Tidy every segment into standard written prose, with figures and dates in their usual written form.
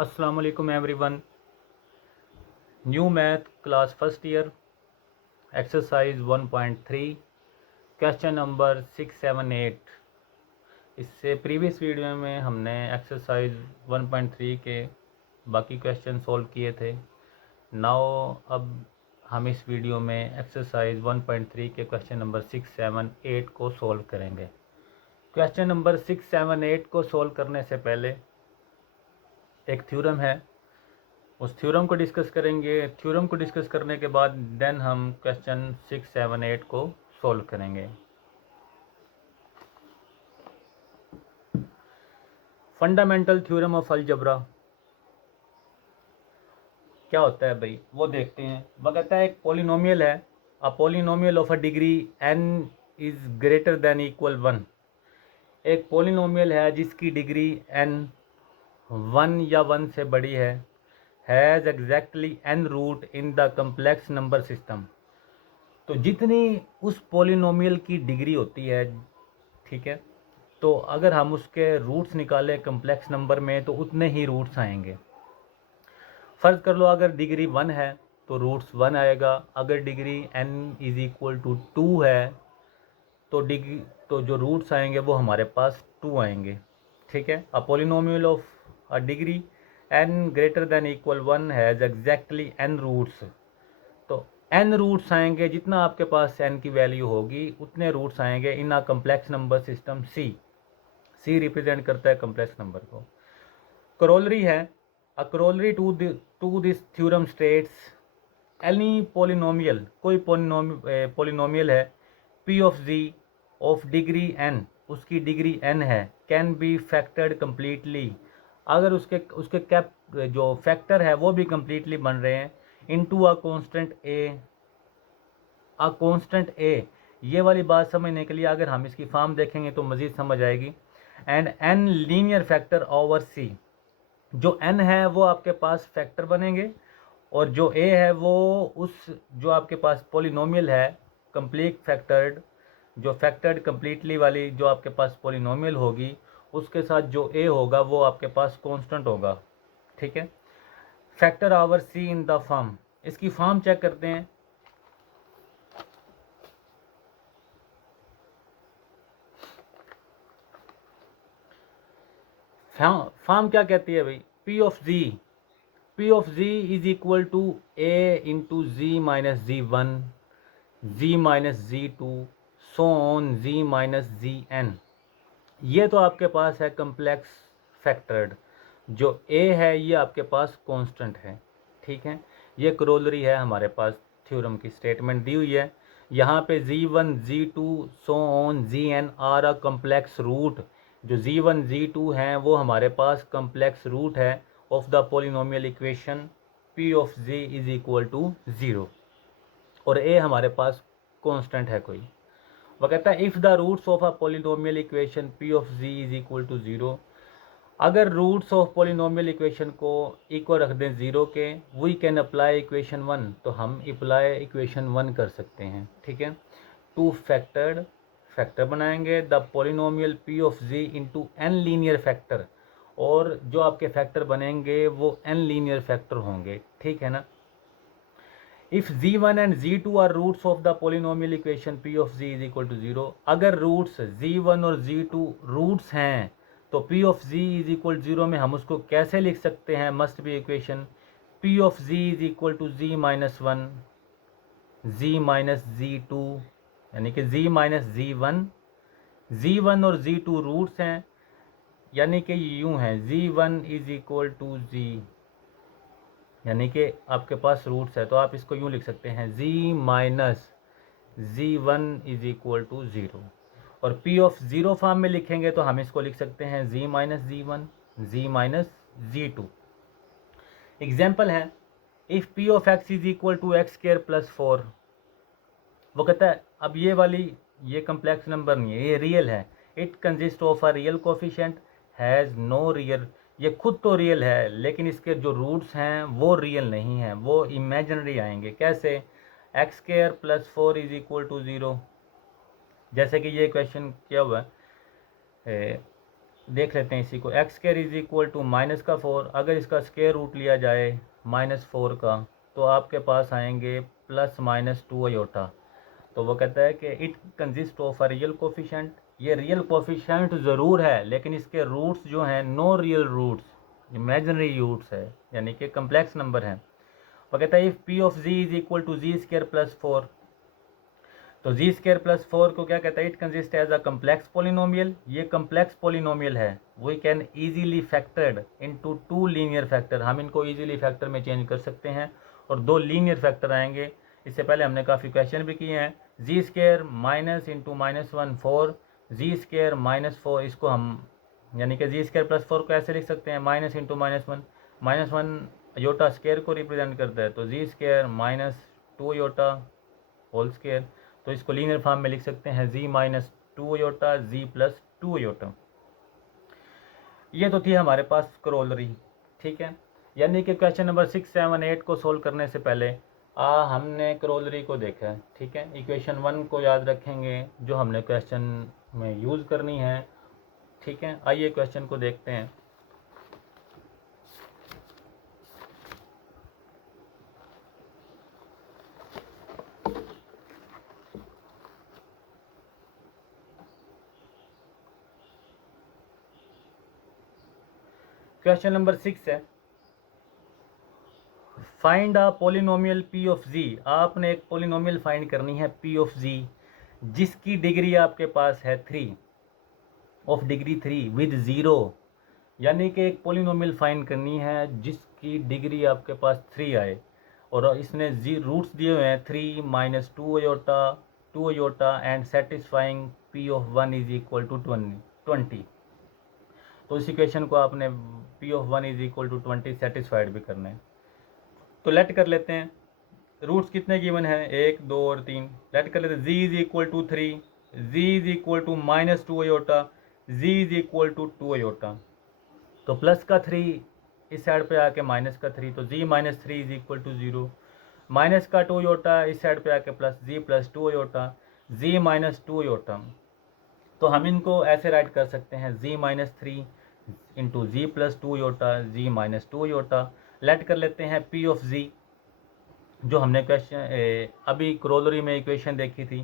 अस्सलाम वालेकुम everyone. New math class first year exercise 1.3 question number 678। इससे प्रीवियस वीडियो में हमने एक्सरसाइज 1.3 के बाकी क्वेश्चन सॉल्व किए थे। नाउ अब हम इस वीडियो में एक्सरसाइज 1.3 के क्वेश्चन नंबर 678 को सॉल्व करेंगे। क्वेश्चन नंबर 678 को सॉल्व करने से पहले एक थ्योरम है, उस थ्योरम को डिस्कस करेंगे। थ्योरम को डिस्कस करने के बाद देन हम क्वेश्चन 678 को सॉल्व करेंगे। फंडामेंटल थ्योरम ऑफ अलजबरा क्या होता है भाई, वो देखते हैं। वो कहता है एक पॉलिनोमियल है, a polynomial of a degree n is greater than equal 1। एक पॉलिनोमियल है जिसकी डिग्री n 1 या 1 से बड़ी है, has exactly n root in the complex number system. तो जितनी उस पॉलिनोमियल की डिग्री होती है, ठीक है, तो अगर हम उसके रूट्स निकालें कम्प्लेक्स नंबर में तो उतने ही रूट्स आएंगे। फ़र्ज़ कर लो अगर डिग्री 1 है तो रूट्स 1 आएगा, अगर degree n is equal to 2 है तो जो रूट्स आएंगे वो हमारे पास 2 आएंगे। ठीक है, a polynomial of a degree n greater than equal 1 has exactly n roots. तो n रूट्स आएंगे, जितना आपके पास n की वैल्यू होगी उतने रूट्स आएंगे in a complex number system C। C represent करता है कम्प्लेक्स नंबर को। करोलरी है, a corollary to this theorem states any polynomial, कोई पोलिनोमियल है P of Z of degree n, उसकी डिग्री n है, कैन बी फैक्टर्ड कम्प्लीटली, अगर उसके उसके कैप जो फैक्टर है वो भी कम्प्लीटली बन रहे हैं, इनटू अ कांस्टेंट a। ये वाली बात समझने के लिए अगर हम इसकी फॉर्म देखेंगे तो मज़ीद समझ आएगी। And n linear factor over c, जो n है वो आपके पास फैक्टर बनेंगे और जो a है वो उस जो आपके पास पॉलिनोमियल है कंप्लीट फैक्टर्ड, जो फैक्टर्ड कम्प्लीटली वाली जो आपके पास पॉलिनोमियल होगी उसके साथ जो a होगा वो आपके पास कांस्टेंट होगा। ठीक है, factor over c in the form. इसकी फॉर्म चेक करते हैं। फॉर्म क्या कहती है भाई, P of Z is equal to a into Z minus Z1, Z minus Z2, so on Z minus ZN। ये तो आपके पास है कम्प्लेक्स फैक्टर्ड, जो a है ये आपके पास कांस्टेंट है। ठीक है, ये करोलरी है, हमारे पास थ्योरम की स्टेटमेंट दी हुई है। यहाँ पे Z1 Z2 so on ZN are a complex root, जो Z1 Z2 हैं वो हमारे पास कम्प्लेक्स रूट है of the polynomial equation P of Z is equal to 0, और a हमारे पास कांस्टेंट है कोई। वह कहता है if the roots of a polynomial equation P of Z is equal to 0, अगर रूट्स ऑफ पोलिनोमियल इक्वेशन को इक्वल रख दें 0 के, वी कैन अप्लाई इक्वेशन 1, तो हम अप्लाई इक्वेशन 1 कर सकते हैं। ठीक है, टू फैक्टर बनाएंगे the polynomial P of Z into n linear factor, और जो आपके फैक्टर बनेंगे वो n लीनियर फैक्टर होंगे। ठीक है ना। If Z1 and Z2 are roots of the polynomial equation P of Z is equal to 0, अगर रूट्स Z1 और Z2 रूट्स हैं तो P of Z is equal 0 में हम उसको कैसे लिख सकते हैं, must be equation P of Z is equal to Z minus 1, Z minus Z2, यानी कि Z माइनस Z1। Z1 और Z2 रूट्स हैं, यानी कि यूँ है Z1 is equal to Z, यानी कि आपके पास रूट्स है तो आप इसको यूँ लिख सकते हैं Z minus Z1 is equal to 0, और P ऑफ 0 फॉर्म में लिखेंगे तो हम इसको लिख सकते हैं Z minus Z1, Z minus Z2। Example है if P of x is equal to x square plus 4। वो कहता है अब ये कम्प्लेक्स नंबर नहीं है, ये रियल है। It consist of a real coefficient has no real, ये खुद तो रियल है लेकिन इसके जो रूट्स हैं वो रियल नहीं हैं, वो इमेजिनरी आएंगे। कैसे, X square plus 4 is equal to 0, जैसे कि ये क्वेश्चन क्या हुआ है, देख लेते हैं इसी को। X square is equal to minus का 4, अगर इसका स्क्वायर रूट लिया जाए -4 का तो आपके पास आएंगे +-2 अयोटा। तो वो कहता है कि it consist of a real coefficient, ये रियल कोफिशेंट ज़रूर है लेकिन इसके रूट्स जो हैं no real roots, imaginary roots है, यानी कि कम्प्लेक्स नंबर हैं। वो कहता है if P of ji is equal to Z square plus 4, तो जी स्क्वायर प्लस 4 को क्या कहता है, it consist as a complex polynomial, ये कम्प्लेक्स पोलिनोमियल है। We can easily factored into 2 linear factor, हम इनको ईजीली फैक्टर में चेंज कर सकते हैं और 2 लीनियर फैक्टर आएंगे। इससे पहले हमने काफ़ी क्वेश्चन भी किए हैं। जी स्क्वायर माइनस इंटू -1 4, जी स्क्वायर -4, इसको हम यानी कि जी स्क्वायर प्लस 4 को ऐसे लिख सकते हैं माइनस इंटू -1, -1 योटा स्क्वायर को रिप्रेजेंट करता है, तो जी स्क्वायर -2 योटा होल स्क्वायर, तो इसको लीनियर फॉर्म में लिख सकते हैं जी -2 योटा जी +2 योटा। ये तो थी हमारे पास करोलरी, ठीक है। यानी कि क्वेश्चन नंबर 6, 7, 8 को सोल्व करने से पहले हमने करोलरी को देखा है, ठीक है। इक्वेशन 1 को याद रखेंगे जो हमने क्वेश्चन में यूज़ करनी है, ठीक है। आइए क्वेश्चन को देखते हैं। क्वेश्चन नंबर 6 है, find a polynomial P of G. आपने एक पोलिनोमियल फाइंड करनी है पी ऑफ जी जिसकी डिग्री आपके पास है 3 ऑफ डिग्री 3 विद 0, यानी कि एक पोलिनोमियल फाइंड करनी है जिसकी डिग्री आपके पास 3 आए और इसने जी रूट्स दिए हुए हैं 3 -2 iota 2 iota and satisfying P of 1 is equal to 20। तो इस इक्वेशन को आपने P of 1 is equal to 20 satisfied भी करना है। तो लेट कर लेते हैं, रूट्स कितने गिवन हैं, 1 2 और 3। लेट कर लेते हैं G is equal to 3, G is equal to -2 iota, G is equal to 2 iota. तो प्लस का 3 इस साइड पे आके माइनस का 3, तो जी -3 इज इक्वल टू 0। माइनस का 2 अयोटा इस साइड पे आके प्लस जी +2 अयोटा, जी -2 अयोटा। तो हम इनको ऐसे राइट कर सकते हैं जी -3 इंटू जी +2 योटा, जी -2 योटा। लेट कर लेते हैं पी ऑफ जी, जो हमने क्वेश्चन अभी क्रोलरी में इक्वेशन देखी थी।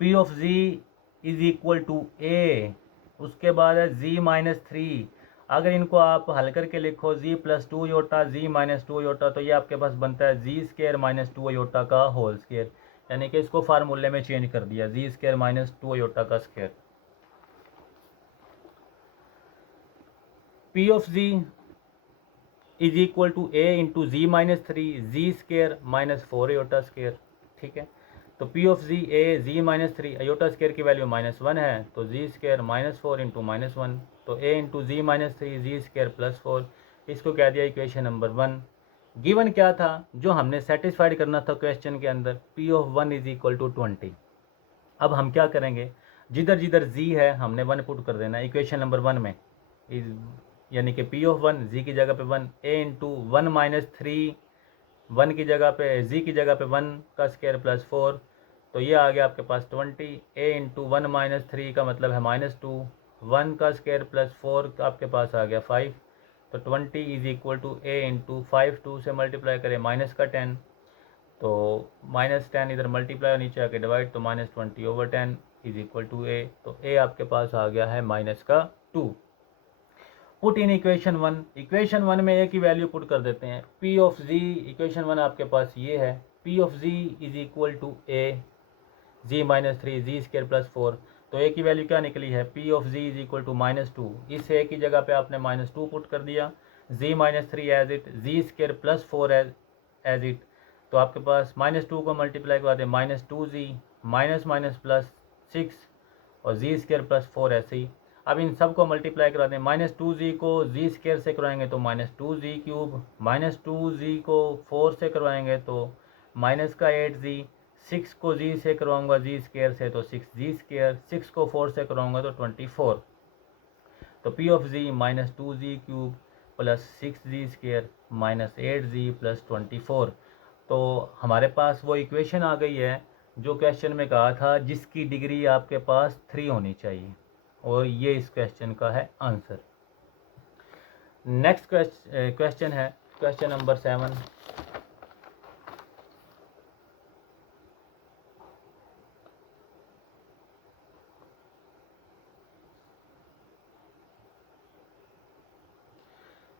P of ji is equal to a, उसके बाद है जी -3। अगर इनको आप हल करके लिखो जी +2 योटा, जी -2 योटा, तो ये आपके पास बनता है जी स्क्वायर -2 योटा का होल स्क्वायर, यानी कि इसको फार्मूले में चेंज कर दिया, जी स्क्वायर -2 योटा का square. P of ji is equal to a into Z -3 Z square -4 iota square, ठीक है। तो P of Z a Z -3 iota square की वैल्यू -1 है, तो जी स्क्र -4 इंटू -1, तो ए इंटू जी -3 जी स्क्र +4। इसको कह दिया इक्वेशन नंबर 1। गिवन क्या था जो हमने सेटिस्फाइड करना था क्वेश्चन के अंदर, P of 1 is equal to 20। अब हम क्या करेंगे, जिधर जिधर जी है हमने 1 पुट कर देना इक्वेशन नंबर 1 में, यानी कि पी ऑफ 1 जी की जगह पे 1, ए इंटू 1 -3 1 की जगह पे, जी की जगह पे 1 का स्क्वायर +4, तो ये आ गया आपके पास 20। ए इंटू 1 -3 का मतलब है -2, 1 का स्क्वायर +4 आपके पास आ गया 5, तो 20 is equal to a into 5, 2 से मल्टीप्लाई करें माइनस का 10, तो -10 इधर मल्टीप्लाई नीचे आके डिवाइड, तो -20/10 इज इक्वल टू ए, तो ए आपके पास आ गया है -2। पुट इन इक्वेशन 1, इक्वेशन 1 में ए की वैल्यू पुट कर देते हैं। पी ऑफ जी इक्वेशन 1 आपके पास ये है, P of ji is equal to a Z -3 Z square +4, तो ए की वैल्यू क्या निकली है, P of ji is equal to -2, इस ए की जगह पे आपने -2 पुट कर दिया, Z -3 as it, Z square +4 as it, तो आपके पास -2 को मल्टीप्लाई करवा दें -2g +6 और जी स्क्र +4 ऐसे ही। अब इन सब को मल्टीप्लाई करा दें, -2g को जी स्क्र से करवाएंगे तो -2g3, -2g को 4 से करवाएंगे तो -8g, 6 को जी से करवाऊंगा जी स्क्र से तो 6g², 6 को 4 से करवाऊंगा तो 24, तो पी ऑफ जी -2g³ plus 6g² -8g plus 24। तो हमारे पास वो इक्वेशन आ गई है जो क्वेश्चन में कहा था जिसकी डिग्री आपके पास 3 होनी चाहिए। और ये इस क्वेश्चन का है आंसर। नेक्स्ट क्वेश्चन है क्वेश्चन नंबर 7।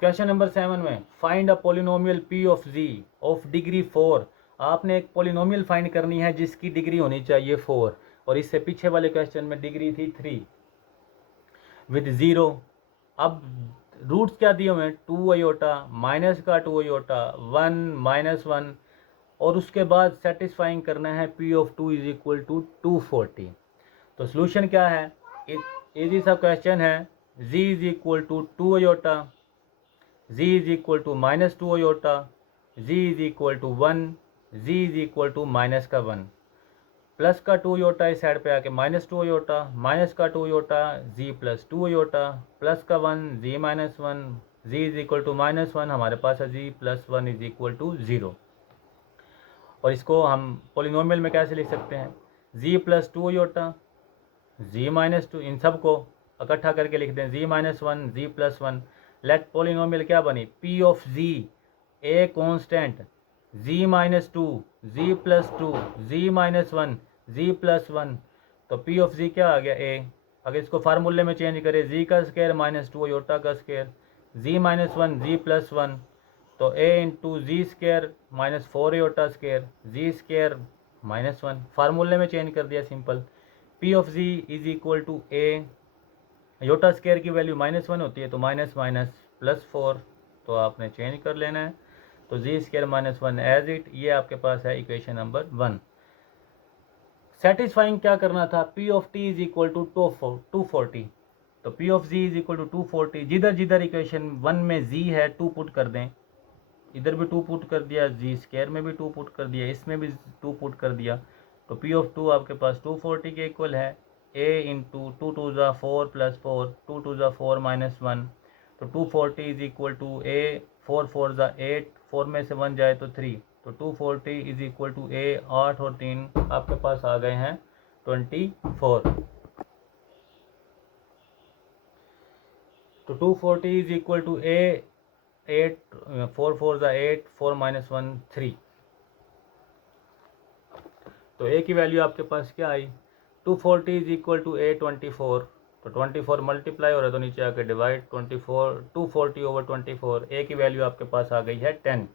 क्वेश्चन नंबर 7 में find a polynomial P of z of degree 4। आपने एक पोलिनोमियल फाइंड करनी है जिसकी डिग्री होनी चाहिए 4, और इससे पीछे वाले क्वेश्चन में डिग्री थी 3 विद 0। अब रूट्स क्या दिए हुए हैं, 2 अयोटा, माइनस का 2 अयोटा, 1 -1, और उसके बाद सेटिस्फाइंग करना है P of 2 is equal to 240। तो सोल्यूशन क्या है, इजी सा क्वेश्चन है। G is equal to 2 iota, z is equal to -2 iota, z is equal to 1, z is equal to minus का 1, प्लस का 2 अयोटा इस साइड पे आके -2 अयोटा, माइनस का 2 iota, z plus 2 iota, plus का 1, z minus 1, z is equal to -1, हमारे पास है z plus 1 is equal to 0। और इसको हम पोलिनोमियल में कैसे लिख सकते हैं, z plus 2 iota, z minus 2, इन सब को इकट्ठा करके लिख दें z minus 1, z plus 1। Let polynomial क्या बनी, p of z a constant z minus 2, z plus 2, z minus 1, z plus 1। तो p ऑफ z क्या आ गया, a। अगर इसको फार्मूले में चेंज करें, z का स्क्वायर माइनस 2 अयोटा का square, z minus 1, z plus 1, तो a into z square minus 4 iota square, z square minus 1। फार्मूले में चेंज कर दिया simple. p of z is equal to a, iota square की value -1 होती है, तो माइनस माइनस प्लस 4, तो आपने चेंज कर लेना है। तो जी स्क्वायर -1 एज इट, ये आपके पास है इक्वेशन नंबर 1। सेटिस्फाइंग क्या करना था, p of t is equal to 240। तो p of z is equal to 240, जिधर जिधर इक्वेशन 1 में z है 2 पुट कर दें, इधर भी 2 पुट कर दिया, जी स्क्वायर में भी 2 पुट कर दिया, इसमें भी 2 पुट कर दिया। तो p ऑफ 2 आपके पास 240 के इक्वल है। a इंटू 2 2 ज़ा 4 प्लस 4, 2 2 ज़ा 4 माइनस 1, तो 240 इज इक्वल टू a, 4 4 ज़ा 8, 4 में से 1 जाए तो 3, तो 240 इज इक्वल टू a, 8 और 3 आपके पास आ गए हैं 24। तो 240 इज इक्वल टू a, 8 4 4 ज़ा 8, 4 माइनस 1 3। तो a की वैल्यू आपके पास क्या आई, 240 इज इक्वल टू a 24। तो 24 मल्टीप्लाई हो रहा है तो नीचे आके डिवाइड, 240 ओवर 24, a की वैल्यू आपके पास आ गई है 10।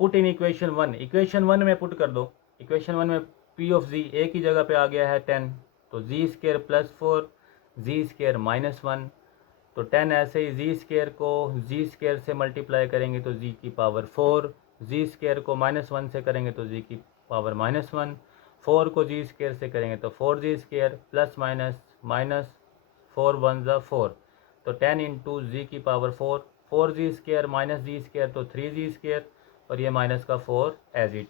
पुट इन इक्वेशन 1, इक्वेशन 1 में पुट कर दो। इक्वेशन 1 में p ऑफ z a की जगह पे आ गया है 10, तो z square plus 4, z square minus 1, तो 10 ऐसे ही z स्क्वायर को z स्क्वायर से मल्टीप्लाई करेंगे तो z की पावर 4, z स्क्वायर को -1 से करेंगे तो z की पावर -1, 4 को जी स्क्वायर से करेंगे तो 4g square plus minus minus 4 1 ज़ा 4, तो 10 इंटू जी की power 4, 4g square minus z square तो 3g स्क्वायर, और ये माइनस का 4 एज इट।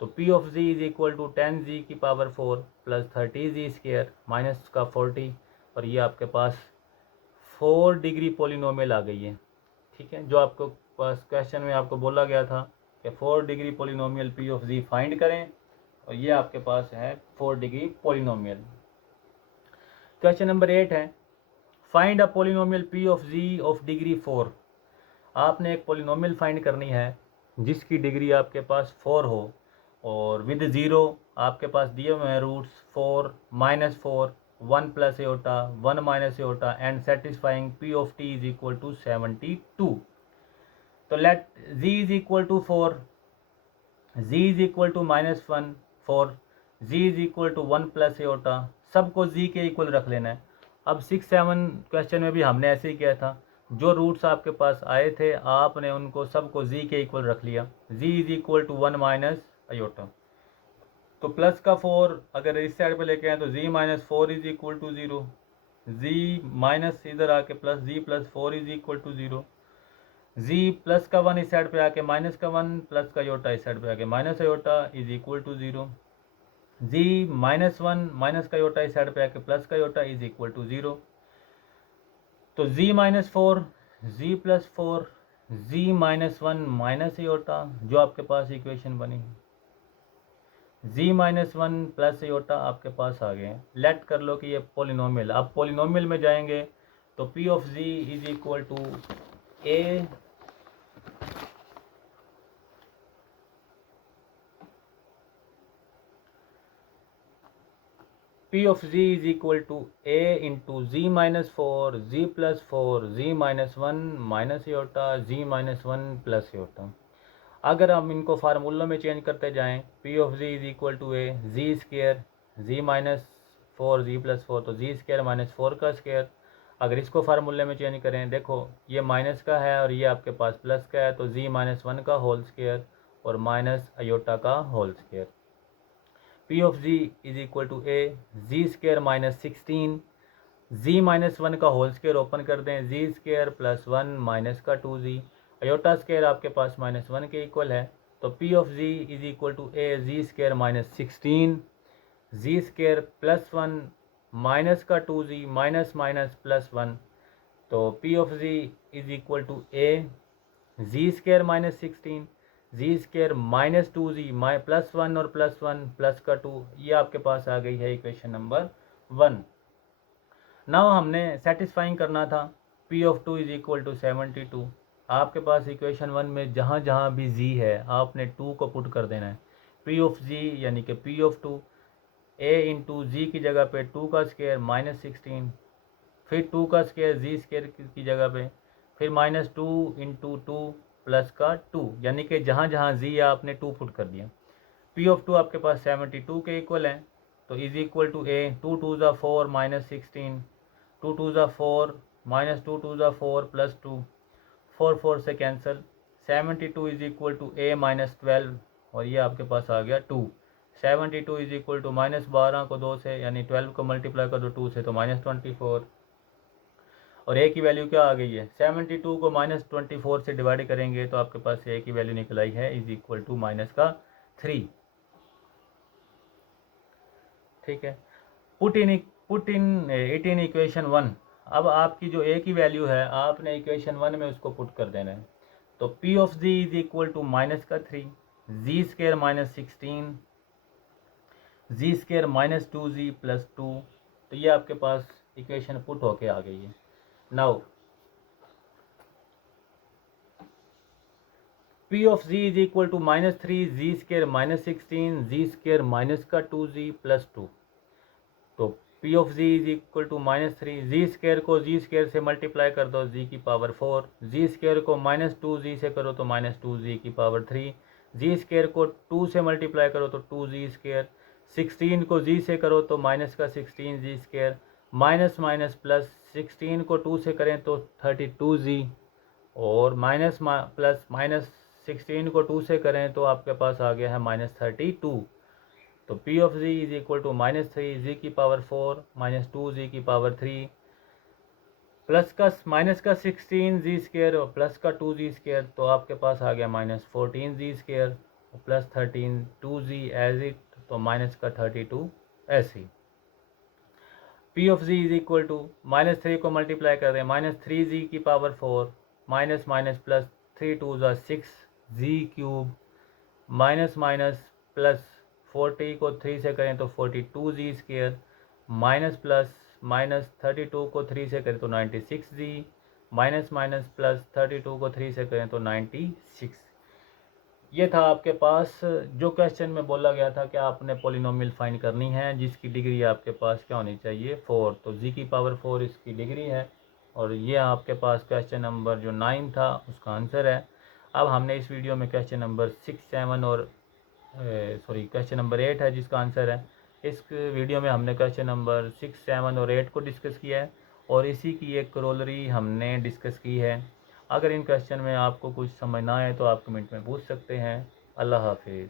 तो p of z is equal to 10g की power 4 plus 30g square minus का 40, और ये आपके पास 4 डिग्री पोलिनोमियल आ गई है। ठीक है, जो आपको पास क्वेश्चन में आपको बोला गया था कि 4 degree polynomial p of z find करें, और ये आपके पास है 4 डिग्री पोलिनोमियल। क्वेश्चन नंबर 8 है, find a polynomial p of z of degree 4। आपने एक पोलिनोमियल फाइंड करनी है जिसकी डिग्री आपके पास 4 हो, और विद 0 आपके पास दिए हुए हैं roots 4 -4, 1 plus iota, 1 minus iota, and satisfying p of t is equal to 72। तो let z is equal to 4, z is equal to -1 4, z is equal to 1 plus iota, सबको z के इक्वल रख लेना है। अब 6 7 क्वेश्चन में भी हमने ऐसे ही किया था, जो रूट्स आपके पास आए थे आपने उनको सबको z के इक्वल रख लिया। z is equal to 1 minus iota, तो प्लस का 4 अगर इस साइड पे लेके आए तो z minus 4 is equal to 0, z minus इधर आके plus z plus 4 is equal to 0, z plus का 1 इस साइड पे आके माइनस का 1, प्लस का अयोटा इस साइड पे आके minus iota is equal to 0, z -1 minus का अयोटा इस साइड पे आके प्लस का अयोटा इज इक्वल टू 0। तो z -4, z plus 4, z -1 minus aorta, जो आपके पास इक्वेशन बनी। z-1 प्लस आयोटा आपके पास आ गए। लेट कर लो कि ये पोलिनोमियल, अब पोलिनोमियल में जाएंगे तो P of z is equal to a P of z is equal to a into z minus 4, z plus 4, z minus 1 minus iota, z minus 1 plus iota। अगर हम इनको फार्मूला में चेंज करते जाएं, P of z is equal to a z square z minus 4 z plus 4 तो z square minus 4 का square. अगर इसको फार्मूले में चेंज करें, देखो ये माइनस का है और ये आपके पास प्लस का है, तो z माइनस 1 का होल स्केयर और माइनस आयोटा का whole square. P of z is equal to a z square minus 16, z minus 1 का होल स्केयर ओपन कर दें, जी स्केयर प्लस 1 माइनस का 2z, अयोटा स्केयर आपके पास माइनस 1 के इक्वल है, तो P of z is equal to a z square minus 16, z square plus 1 minus का 2z minus minus plus 1, तो P of z is equal to a z square minus 16, z square minus 2z plus 1 और plus 1 plus का 2, ये आपके पास आ गई है इक्वेशन नंबर 1। नाउ हमने सेटिस्फाइंग करना था P of 2 is equal to 72। आपके पास इक्वेशन 1 में जहाँ जहाँ भी z है आपने 2 को पुट कर देना है। P ऑफ z यानी कि P of 2 a into z की जगह पे 2 का स्केयर माइनस 16, फिर 2 का स्केयर जी स्केयर की जगह पे, फिर माइनस 2 इंटू 2 प्लस का 2, यानी कि जहाँ जहाँ जी आपने 2 पुट कर दिया। P ऑफ 2 आपके पास 72 के इक्वल है, तो इज इक्वल टू ए 2 2 ज़ा 4 माइनस 16, 2 2 ज़ा 4 माइनस 2 2 ज़ा 4 प्लस 2, 4 4 से cancel, 72 is equal to a minus 12 और ये आपके पास आ गया 2। 72 इज इक्वल टू माइनस 12 को 2 से यानी 12 को मल्टीप्लाई कर दो 2 से तो माइनस 24, और ए की वैल्यू क्या आ गई है, 72 को माइनस 24 से डिवाइड करेंगे तो आपके पास ए की वैल्यू निकल आई है इज इक्वल टू माइनस का 3। ठीक है, put in it in equation 1। अब आपकी जो ए की वैल्यू है आपने इक्वेशन 1 में उसको पुट कर देना है, तो P of z is equal to minus का 3, z square minus 16, z square minus 2z plus 2, तो ये आपके पास इक्वेशन पुट होके आ गई है। Now P of z is equal to minus 3 z square minus 16 z square minus का 2z plus 2, तो P of z is equal to minus 3, z square को जी स्केयर से मल्टीप्लाई कर दो जी की पावर 4, जी स्केयर को minus 2z से करो तो माइनस 2z की पावर 3, जी स्केयर को 2 से मल्टीप्लाई करो तो 2z स्केयर, 16 को जी से करो तो माइनस का 16 z square, minus minus plus 16 को 2 से करें तो 32z, और माइनस प्लस माइनस 16 को 2 से करें तो आपके पास आ गया है माइनस 32, तो P of z is equal to minus 3 z की पावर 4 माइनस 2z की पावर 3 प्लस का माइनस का 16 जी स्केयर और प्लस का 2z स्केयर, तो आपके पास आ गया minus 14 z square plus 13 2z as it, तो माइनस का 32 ऐसे ही। P of z is equal to minus 3 को मल्टीप्लाई कर दें, माइनस 3z की पावर 4 माइनस माइनस प्लस 3 2 ज़ा 6 जी क्यूब माइनस माइनस प्लस 40 को 3 से करें तो 42z square, minus plus minus 32 को 3 से करें तो 96z, माइनस माइनस प्लस 32 को 3 से करें तो 96। ये था आपके पास जो क्वेश्चन में बोला गया था कि आपने पोलिनोमियल फाइंड करनी है जिसकी डिग्री आपके पास क्या होनी चाहिए 4, तो जी की पावर 4 इसकी डिग्री है, और ये आपके पास क्वेश्चन नंबर जो 9 था उसका आंसर है। अब हमने इस वीडियो में क्वेश्चन नंबर 6 7 और क्वेश्चन नंबर 8 है जिसका आंसर है। इस वीडियो में हमने क्वेश्चन नंबर 6 7 और 8 को डिस्कस किया है और इसी की एक करोलरी हमने डिस्कस की है। अगर इन क्वेश्चन में आपको कुछ समझ ना आए तो आप कमेंट में पूछ सकते हैं। अल्लाह हाफिज़।